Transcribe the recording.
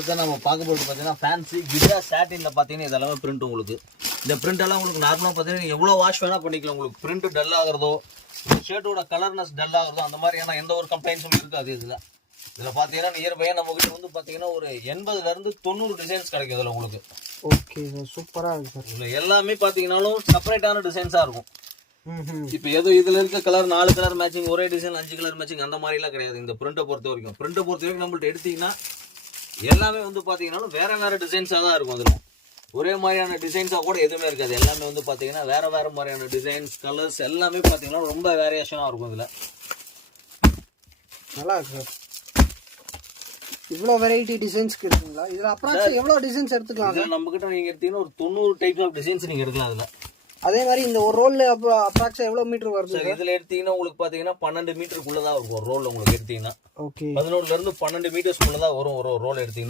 நம்ம பார்க்க போகிறது பார்த்தீங்கன்னா ஃபேன்சி கிட்டா சாட்டினில் பார்த்தீங்கன்னா இதெல்லாமே பிரிண்ட் உங்களுக்கு. இந்த பிரிண்ட் எல்லாம் உங்களுக்கு நார்மலாக பார்த்தீங்கன்னா எவ்வளோ வாஷ் வேணால் பண்ணிக்கலாம். உங்களுக்கு பிரிண்ட் டல் ஆகிறதோ ஷர்ட்டோட கலர்னஸ் டல் ஆகிறதோ அந்த மாதிரியான எந்த ஒரு கம்ப்ளைண்ட்ஸும் இருக்காது. இதில் பார்த்தீங்கன்னா நியர்பையாக நம்மகிட்ட வந்து பார்த்தீங்கன்னா ஒரு 80லேருந்து 90 டிசைன்ஸ் கிடைக்கும் இதில் உங்களுக்கு. ஓகே சார், சூப்பராக இருக்குது சார். இதில் எல்லாமே பார்த்தீங்கன்னாலும் செப்பரேட்டான டிசைன்ஸாக இருக்கும். இப்போ ஏதோ இதில் இருக்க கலர் 4 கலர் மேட்சிங், ஒரே டிசைன் 5 கலர் மேட்சிங் அந்த மாதிரிலாம் கிடையாது. இந்த பிரிண்ட்டை பொறுத்த வரைக்கும் நம்மள்ட்ட எடுத்தீங்கன்னா எல்லாமே வந்து பார்த்தீங்கன்னா வேற டிசைன்ஸாக தான் இருக்கும். அதில் ஒரே மாதிரியான டிசைன்ஸாக கூட எதுவுமே இருக்காது. எல்லாமே வந்து பார்த்தீங்கன்னா வேற மாதிரியான டிசைன்ஸ், கலர்ஸ் எல்லாமே பார்த்தீங்கன்னா ரொம்ப வேரியேஷனாக இருக்கும். இதில் நல்லா இருக்கு. இவ்வளோ வெரைட்டி டிசைன்ஸ்க்கு இருக்குங்களா? இதில் அப்ராக்ஸ் எவ்வளோ டிசைன்ஸ் எடுத்துக்கலாம்? நம்ம கிட்ட நீங்கள் எடுத்தீங்கன்னா ஒரு 90 டைப்ஸ் ஆஃப் டிசைன்ஸ் நீங்கள் எடுக்கலாம். அதில் அதே மாதிரி இந்த ஒரு ரோலில் அப்ராக்ஸ் எவ்வளோ மீட்டர் வருது? இதில் எடுத்தீங்கன்னா உங்களுக்கு பார்த்தீங்கன்னா 12 மீட்டருக்குள்ளே தான் இருக்கும் ஒரு ரோல். உங்களுக்கு எடுத்தீங்கன்னா ஓகே 11லேருந்து 12 மீட்டர்ஸ்க்குள்ளே தான் வரும் ஒரு ரோல் எடுத்தீங்கன்னா.